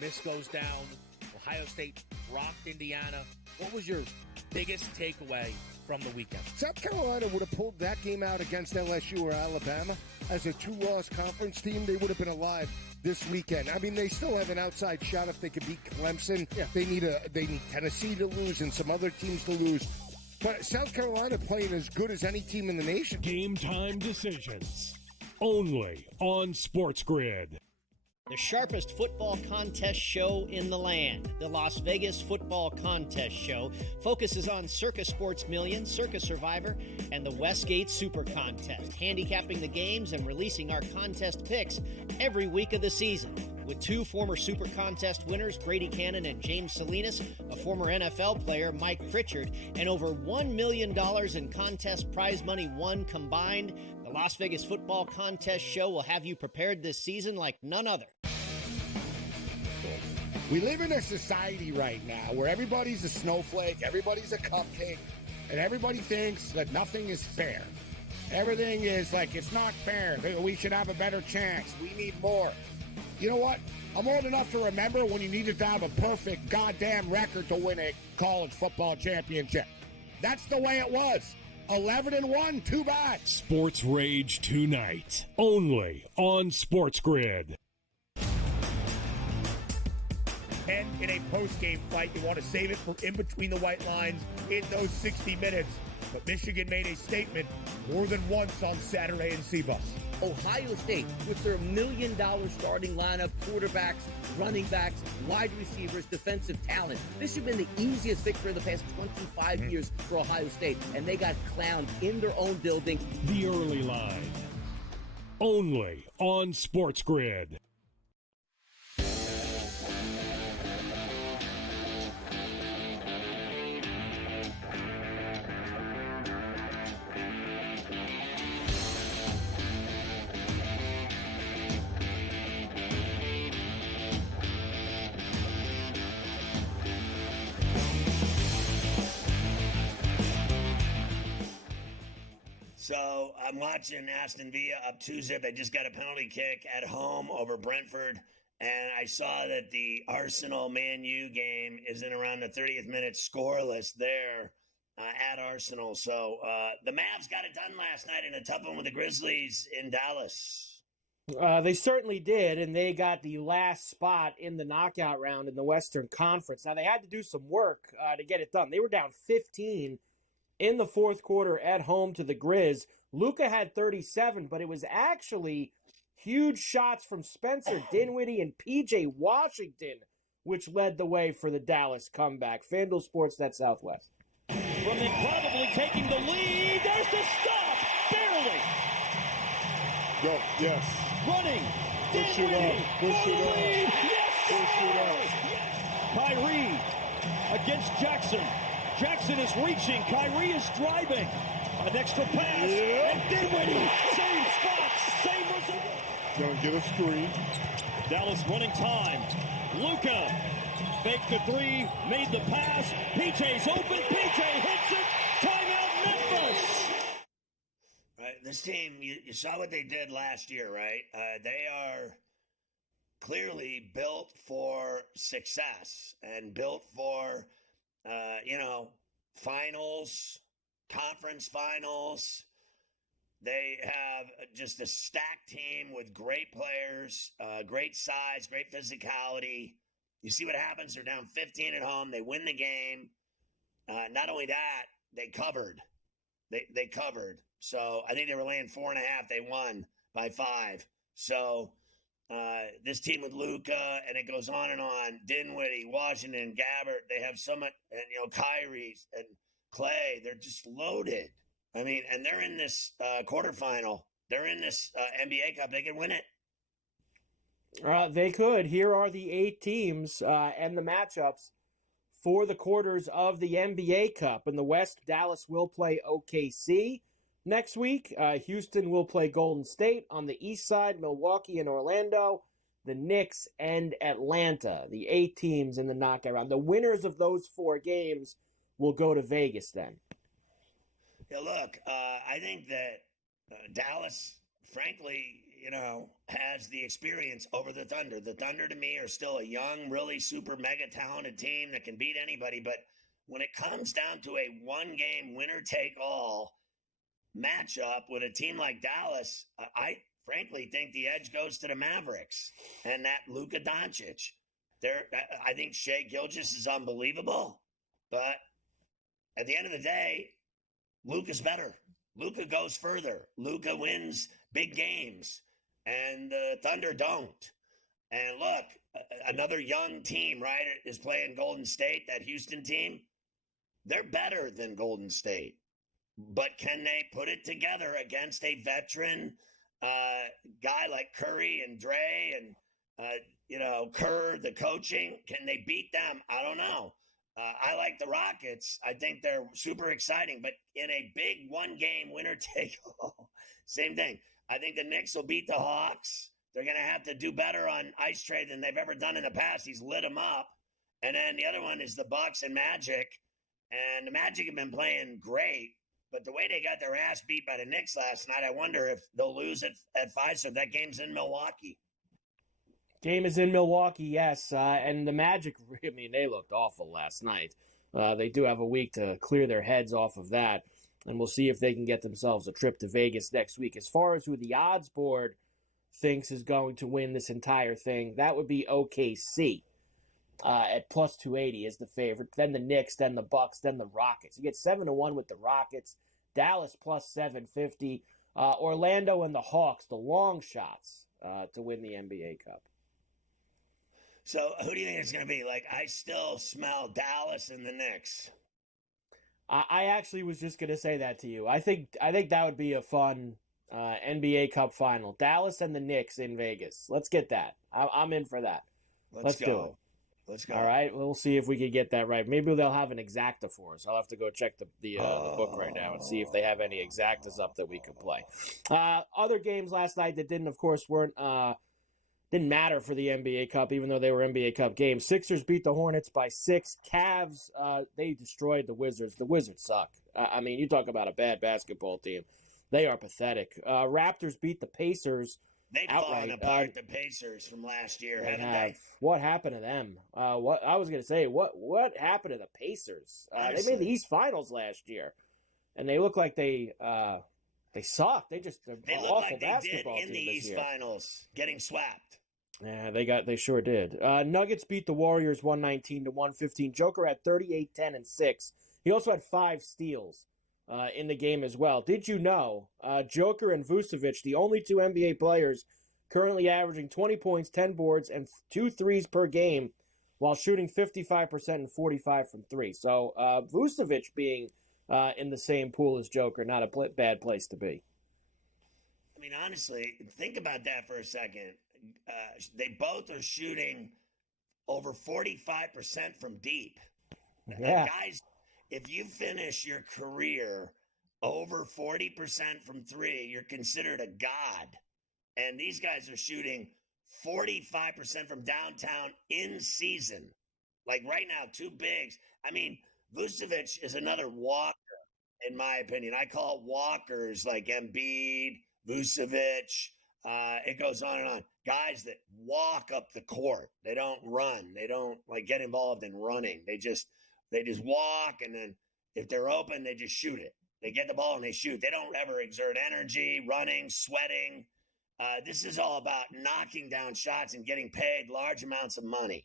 Miss goes down. Ohio State rocked Indiana. What was your biggest takeaway from the weekend? South Carolina would have pulled that game out against LSU or Alabama. As a two-loss conference team, they would have been alive this weekend. I mean, they still have an outside shot if they could beat Clemson. Yeah. They need Tennessee to lose and some other teams to lose. But South Carolina playing as good as any team in the nation. Game time decisions. Only on SportsGrid. The sharpest football contest show in the land, the Las Vegas Football Contest Show, focuses on Circus Sports Million, Circus Survivor, and the Westgate Super Contest, handicapping the games and releasing our contest picks every week of the season. With two former Super Contest winners, Brady Cannon and James Salinas, a former NFL player, Mike Pritchard, and over $1 million in contest prize money won combined, the Las Vegas Football Contest Show will have you prepared this season like none other. We live in a society right now where everybody's a snowflake, everybody's a cupcake, and everybody thinks that nothing is fair. Everything is like, it's not fair. We should have a better chance. We need more. You know what? I'm old enough to remember when you needed to have a perfect goddamn record to win a college football championship. That's the way it was. 11-1, too bad. Sports Rage tonight, only on SportsGrid. And in a post-game fight, you want to save it for in between the white lines in those 60 minutes. But Michigan made a statement more than once on Saturday in Cbus. Ohio State, with their $1 million starting lineup, quarterbacks, running backs, wide receivers, defensive talent. This should have been the easiest victory of the past 25 years for Ohio State, and they got clowned in their own building. The early line, only on SportsGrid. So I'm watching Aston Villa up 2-0. They just got a penalty kick at home over Brentford. And I saw that the Arsenal-Man U game is in around the 30th minute scoreless there at Arsenal. So the Mavs got it done last night in a tough one with the Grizzlies in Dallas. They certainly did, and they got the last spot in the knockout round in the Western Conference. Now, they had to do some work to get it done. They were down 15 in the fourth quarter at home to the Grizz. Luka had 37, but it was actually huge shots from Spencer Dinwiddie and P.J. Washington, which led the way for the Dallas comeback. FanDuel Sportsnet Southwest. From probably taking the lead, there's the stop, barely. Go, yes. Running, Push it up, push it up. Yes, push it up. Kyrie against Jackson. Jackson is reaching, Kyrie is driving. An extra pass, and Dinwiddie, same spot, same result. Gonna get a screen. Dallas running time. Luka faked the three, made the pass. PJ's open, PJ hits it. Timeout Memphis. Right, this team, you saw what they did last year, right? They are clearly built for success and built for, finals, conference finals. They have just a stacked team with great players, great size, great physicality. You see what happens? They're down 15 at home. They win the game. Not only that, they covered. They covered. So I think they were laying 4.5. They won by 5. So this team with Luka, and it goes on and on. Dinwiddie, Washington, Gabbert. They have so much, and Kyrie and Clay. They're just loaded. I mean, and they're in this quarterfinal. They're in this NBA Cup. They can win it. They could. Here are the 8 teams and the matchups for the quarters of the NBA Cup. In the West, Dallas will play OKC next week. Houston will play Golden State. On the East side, Milwaukee and Orlando. The Knicks and Atlanta. The 8 teams in the knockout round. The winners of those 4 games will go to Vegas then. Yeah, look, I think that Dallas, frankly, has the experience over the Thunder. The Thunder, to me, are still a young, really super mega talented team that can beat anybody. But when it comes down to a one-game winner-take-all matchup with a team like Dallas, I frankly think the edge goes to the Mavericks and that Luka Doncic. I think Shai Gilgeous is unbelievable, but at the end of the day, Luka's better. Luka goes further. Luka wins big games, and the Thunder don't. And look, another young team, right, is playing Golden State, that Houston team. They're better than Golden State. But can they put it together against a veteran guy like Curry and Dre and, Kerr, the coaching? Can they beat them? I don't know. I like the Rockets. I think they're super exciting. But in a big one-game winner-take-all, same thing. I think the Knicks will beat the Hawks. They're going to have to do better on ice trade than they've ever done in the past. He's lit them up. And then the other one is the Bucks and Magic. And the Magic have been playing great. But the way they got their ass beat by the Knicks last night, I wonder if they'll lose at 5. So that game's in Milwaukee. Game is in Milwaukee, yes. And the Magic, I mean, they looked awful last night. They do have a week to clear their heads off of that. And we'll see if they can get themselves a trip to Vegas next week. As far as who the odds board thinks is going to win this entire thing, that would be OKC at plus 280 is the favorite. Then the Knicks, then the Bucks, then the Rockets. You get 7-1 with the Rockets. Dallas plus 750. Orlando and the Hawks, the long shots to win the NBA Cup. So who do you think it's going to be? Like, I still smell Dallas and the Knicks. I actually was just going to say that to you. I think that would be a fun NBA Cup final. Dallas and the Knicks in Vegas. Let's get that. I'm in for that. Let's do it. Let's go. All right. We'll see if we can get that right. Maybe they'll have an exacta for us. I'll have to go check the book right now and see if they have any exactas up that we could play. Other games last night that didn't matter for the NBA Cup, even though they were NBA Cup games. Sixers beat the Hornets by 6. Cavs, they destroyed the Wizards. The Wizards suck. I mean, you talk about a bad basketball team. They are pathetic. Raptors beat the Pacers. They've fallen apart, the Pacers from last year, haven't they? What happened to them? What happened to the Pacers? They made the East Finals last year, and they look like they suck. They look awful like basketball they did in the East Finals, getting swept. Yeah, they sure did. Nuggets beat the Warriors 119-115. Joker had 38, 10, and 6. He also had 5 steals in the game as well. Did you know Joker and Vucevic, the only 2 NBA players currently averaging 20 points, 10 boards, and 2 threes per game while shooting 55% and 45 from 3. So Vucevic being in the same pool as Joker, not a bad place to be. I mean, honestly, think about that for a second. They both are shooting over 45% from deep. Yeah. Guys, if you finish your career over 40% from 3, you're considered a god. And these guys are shooting 45% from downtown in season. Like right now, 2 bigs. I mean, Vucevic is another walker, in my opinion. I call walkers like Embiid, Vucevic. It goes on and on. Guys that walk up the court. They don't run. They don't get involved in running. They just walk, and then if they're open, they just shoot it. They get the ball and they shoot. They don't ever exert energy, running, sweating. This is all about knocking down shots and getting paid large amounts of money.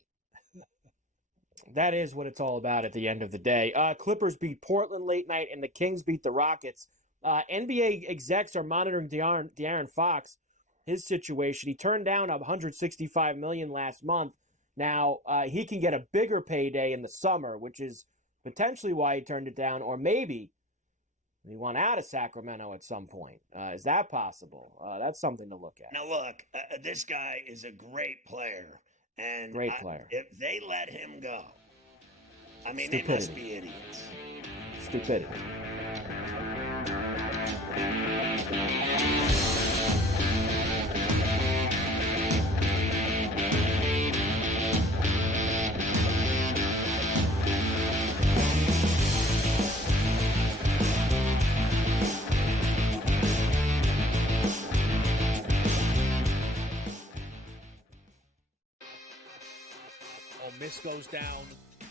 That is what it's all about at the end of the day. Clippers beat Portland late night, and the Kings beat the Rockets. NBA execs are monitoring De'Aaron Fox, his situation. He turned down $165 million last month. Now, he can get a bigger payday in the summer, which is potentially why he turned it down, or maybe he went out of Sacramento at some point. Is that possible? That's something to look at. Now, look, this guy is a great player. And great player. If they let him go, I mean, Stupidity. They must be idiots. Stupidity. Miss goes down.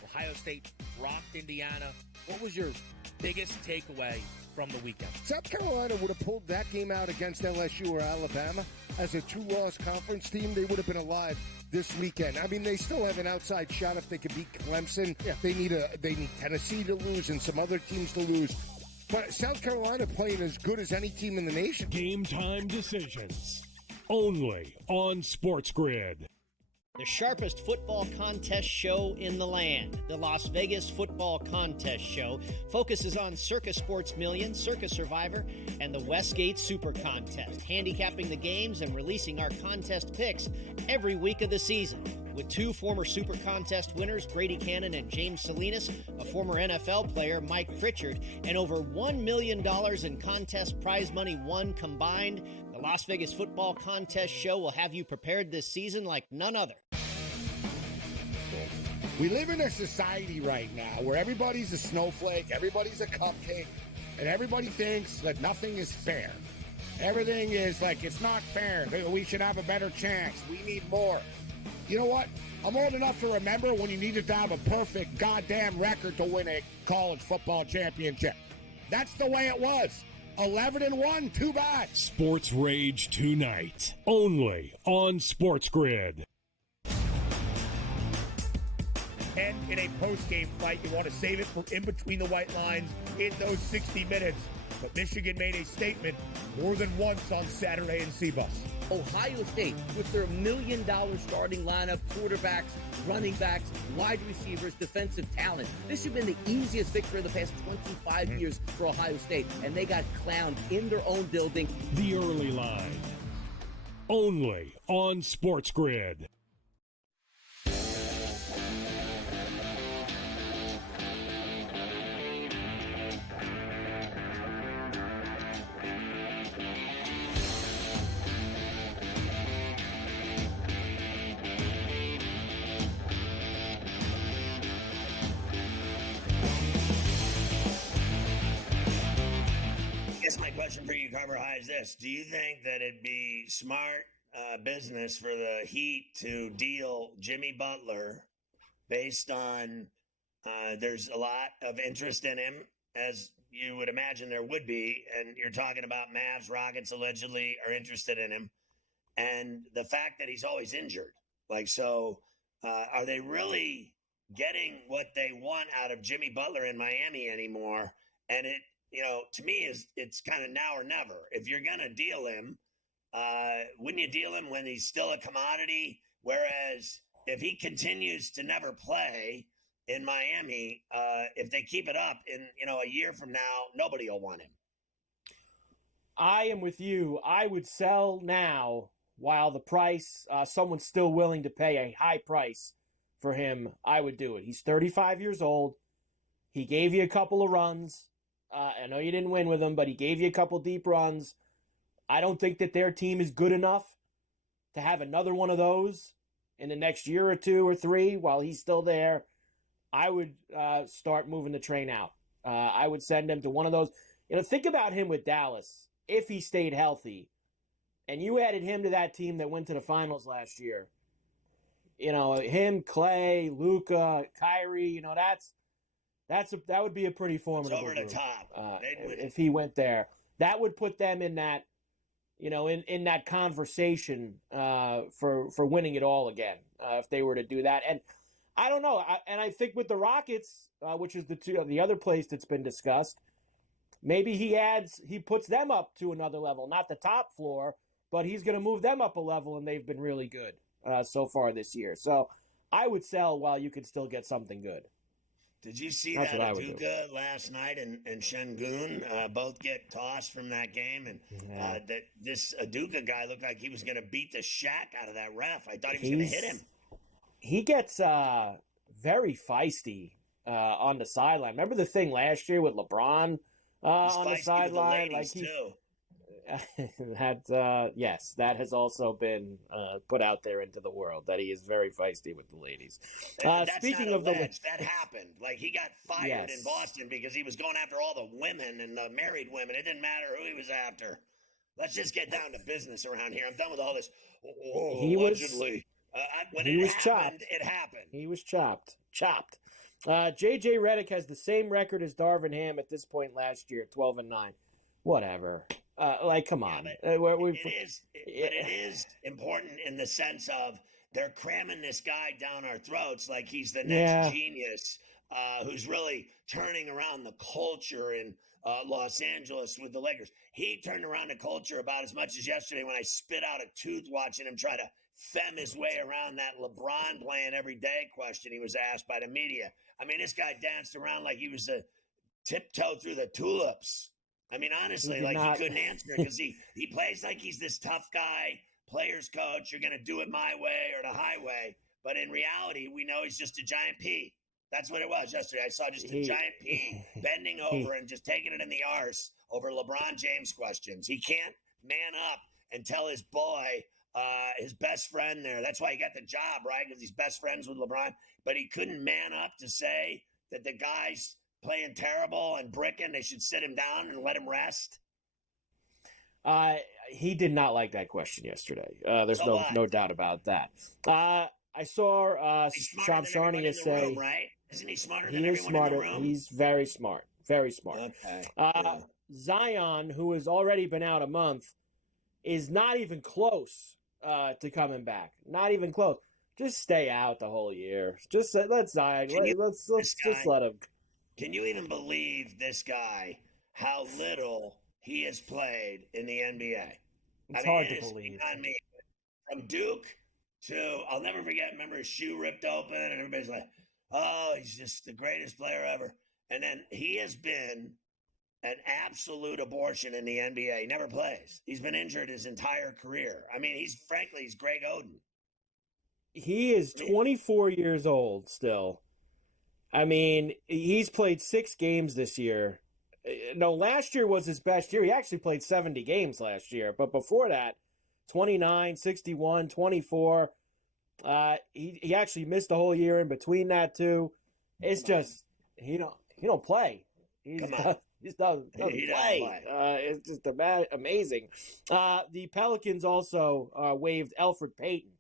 Ohio State rocked Indiana. What was your biggest takeaway from the weekend? South Carolina would have pulled that game out against LSU or Alabama. as a two-loss conference team, they would have been alive this weekend. I mean, they still have an outside shot if they could beat Clemson. Yeah. They need Tennessee to lose and some other teams to lose. But South Carolina playing as good as any team in the nation. Game time decisions. Only on SportsGrid. The sharpest football contest show in the land, the Las Vegas Football Contest Show, focuses on Circa Sports Million, Circa Survivor, and the Westgate Super Contest, handicapping the games and releasing our contest picks every week of the season. With two former Super Contest winners, Brady Cannon and James Salinas, a former NFL player, Mike Pritchard, and over $1 million in contest prize money won combined, the Las Vegas Football Contest Show will have you prepared this season like none other. We live in a society right now where everybody's a snowflake, everybody's a cupcake, and everybody thinks that nothing is fair. Everything is like, it's not fair. We should have a better chance. We need more. You know what? I'm old enough to remember when you needed to have a perfect goddamn record to win a college football championship. That's the way it was. 11-1, too bad. Sports Rage tonight, only on SportsGrid. And in a post-game fight, you want to save it for in between the white lines in those 60 minutes. But Michigan made a statement more than once on Saturday in Seabus. Ohio State, with their $1 million starting lineup, quarterbacks, running backs, wide receivers, defensive talent. This should have been the easiest victory of the past 25 years for Ohio State, and they got clowned in their own building. The early line, only on SportsGrid. My question for you, Carver High, is this. Do you think that it'd be smart business for the Heat to deal Jimmy Butler based on there's a lot of interest in him, as you would imagine there would be, and you're talking about Mavs, Rockets allegedly are interested in him, and the fact that he's always injured. Like, so are they really getting what they want out of Jimmy Butler in Miami anymore? And it, you know, to me, it's kind of now or never. If you're going to deal him, wouldn't you deal him when he's still a commodity? Whereas if he continues to never play in Miami, if they keep it up in, a year from now, nobody will want him. I am with you. I would sell now while the price, someone's still willing to pay a high price for him. I would do it. He's 35 years old. He gave you a couple of runs. I know you didn't win with him, but he gave you a couple deep runs. I don't think that their team is good enough to have another one of those in the next year or two or three while he's still there. I would start moving the train out. I would send him to one of those. Think about him with Dallas if he stayed healthy, and you added him to that team that went to the finals last year. Him, Clay, Luka, Kyrie. That would be a pretty formidable over the group, top. If he went there. That would put them in that, in that conversation for winning it all again, if they were to do that. And I don't know. I think with the Rockets, which is the other place that's been discussed, maybe he puts them up to another level, not the top floor, but he's going to move them up a level, and they've been really good so far this year. So I would sell while you could still get something good. Did you see that Aduka last night and Şengün both get tossed from that game? And that this Aduka guy looked like he was going to beat the shack out of that ref. I thought he was going to hit him. He gets very feisty on the sideline. Remember the thing last year with LeBron on the sideline? Like too. Yes, that has also been put out there into the world, that he is very feisty with the ladies. Speaking of that happened. Like, he got fired in Boston because he was going after all the women and the married women. It didn't matter who he was after. Let's just get down to business around here. I'm done with all this. Allegedly. When it happened, it happened. He was chopped. J.J. Redick has the same record as Darvin Ham at this point last year, 12-9. Whatever. Come on. Yeah, but it is important in the sense of they're cramming this guy down our throats like he's the next genius who's really turning around the culture in Los Angeles with the Lakers. He turned around the culture about as much as yesterday when I spit out a tooth watching him try to fem his way around that LeBron playing every day question he was asked by the media. I mean, this guy danced around like he was a tiptoe through the tulips. I mean, honestly, he couldn't answer it because he plays like he's this tough guy, players coach. You're going to do it my way or the highway. But in reality, we know he's just a giant P. That's what it was yesterday. I saw just a giant P bending over and just taking it in the arse over LeBron James questions. He can't man up and tell his boy, his best friend there. That's why he got the job, right? Because he's best friends with LeBron. But he couldn't man up to say that the guy's playing terrible and bricking. They should sit him down and let him rest. He did not like that question yesterday. There's no doubt about that. I saw Sean Charnier say, room, right? Isn't he smarter than everyone in the room? He's very smart. Very smart. Okay. Zion, who has already been out a month, is not even close to coming back. Not even close. Just stay out the whole year. Just let Zion. Let's just let him. Can you even believe this guy? How little he has played in the NBA. It's hard to believe. On me. From Duke to, I'll never forget, remember his shoe ripped open and everybody's like, oh, he's just the greatest player ever. And then he has been an absolute abortion in the NBA. He never plays. He's been injured his entire career. I mean, he's Greg Oden. He is 24 years old still. I mean, he's played 6 games this year. No, last year was his best year. He actually played 70 games last year. But before that, 29, 61, 24. He actually missed the whole year in between that too. It's just he don't play. He doesn't play. It's just amazing. The Pelicans also waived Elfrid Payton.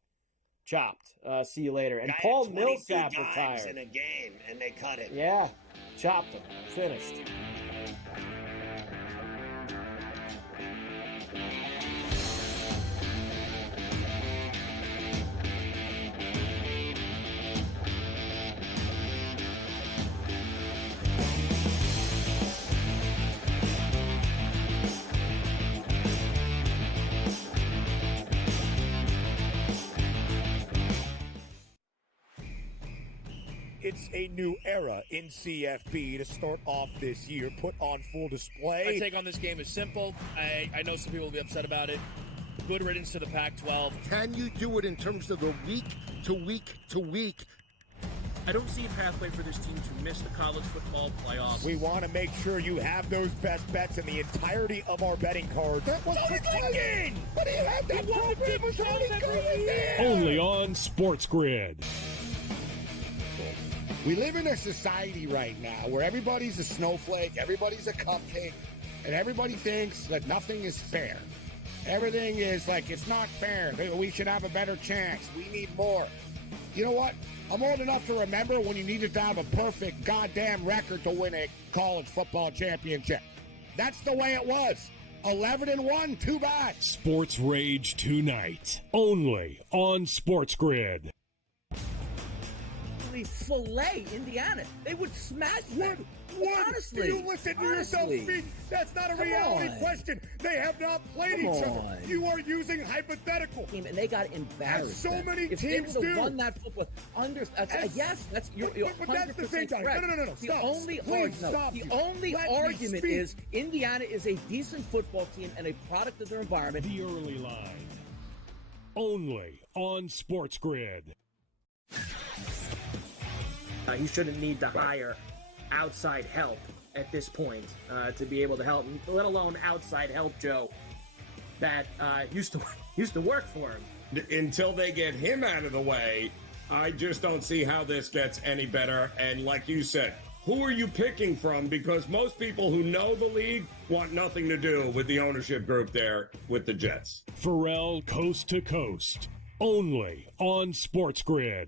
Chopped. See you later. And Paul Millsap retired in a game, and they cut it. Yeah, chopped him. Finished. It's a new era in CFB to start off this year, put on full display. My take on this game is simple. I know some people will be upset about it. Good riddance to the Pac-12. Can you do it in terms of the week to week to week? I don't see a pathway for this team to miss the college football playoffs. We want to make sure you have those best bets in the entirety of our betting cards. That was clicking! But he had that program was already going there! Only on SportsGrid. We live in a society right now where everybody's a snowflake, everybody's a cupcake, and everybody thinks that nothing is fair. Everything is like, it's not fair. We should have a better chance. We need more. You know what? I'm old enough to remember when you needed to have a perfect goddamn record to win a college football championship. That's the way it was. 11-1, too bad. Sports Rage tonight, only on SportsGrid. Fillet Indiana. They would smash them. Honestly. Do you listen to yourself speak? That's not a reality question. They have not played each other. You are using hypothetical. And they got embarrassed. So many if teams they do. Run that football yes, that's you're but that's the thing. No. Stop. The only argument is Indiana is a decent football team and a product of their environment. The early line, only on SportsGrid. He shouldn't need to hire outside help at this point to be able to help, let alone outside help, Joe, that used to work for him. Until they get him out of the way, I just don't see how this gets any better. And like you said, who are you picking from? Because most people who know the league want nothing to do with the ownership group there with the Jets. Ferrall coast to coast, only on SportsGrid.